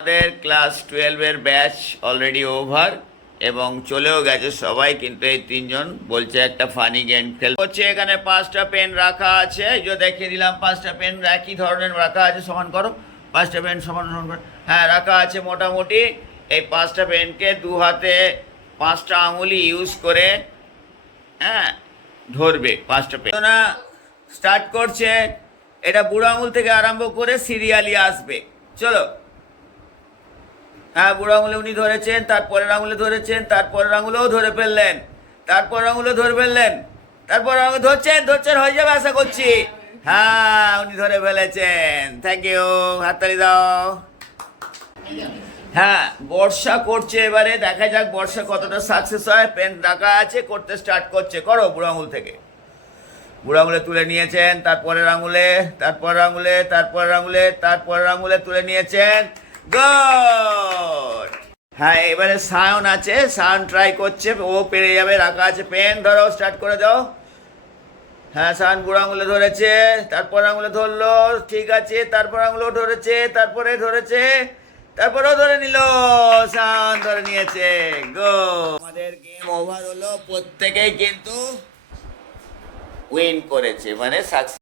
আমাদের class 12-এর batch already over এবং চলেও গেছে সবাই, কিন্তু এই তিনজন বলছে একটা ফানি গেম খেল হচ্ছে। এখানে 5টা পেন রাখা আছে, এই যে দেখিয়ে দিলাম 5টা পেন একই ধরনের রাখা আছে। সমান করো, 5টা পেন সমান সমান করো। হ্যাঁ, রাখা আছে মোটামুটি। এই 5টা পেনকে দু হাতে 5টা আঙুলি ইউজ করে হ্যাঁ ধরবে 5টা পেন না। স্টার্ট করছে, এটা বুড়ো আঙুল থেকে আরম্ভ করে সিরিয়ালি আসবে। চলো। হ্যাঁ, বুড়ো আঙুলে উনি ধরেছেন, তারপরের আঙুলে ধরেছেন, তারপরের আঙুলেও ধরে ফেললেন, তারপরের আঙুলে ধরে ফেললেন, তারপর আঙুলে ধরছেন ধরছেন হয়ে যাবে আশা করছি। হ্যাঁ, উনি ধরে ফেলেছেন। থ্যাংক ইউ, হাততালি দাও। হ্যাঁ, বর্ষা করছে, এবারে দেখা যাক বর্ষা কতটা সাকসেস হয়। পেন রাখা আছে, করতে স্টার্ট করছে। করো বুড়ো আঙুল থেকে। বুড়ো আঙুলে তুলে নিয়েছেন, তারপরের আঙুলে, তারপরের আঙুলে, তারপরের আঙুলে, তারপরের আঙুলে তুলে নিয়েছেন। গুড। হ্যাঁ, এবারে সায়ন আছে, সায়ন ট্রাই করছে, ও পেরে যাবে। রাখা আছে পেন, ধরো, স্টার্ট করে দাও। হ্যাঁ, সায়ন বুড়ো আঙুলে ধরেছে, তারপর আঙুলে ধরলো, ঠিক আছে, তারপর আঙুলেও ধরেছে, তারপরে ধরেছে, তারপরেও ধরে নিল, সায়ন ধরে নিয়েছে। গো, আমাদের গেম ওভার হলো, প্রত্যেকেই কিন্তু উইন করেছে, মানে সাকসেস।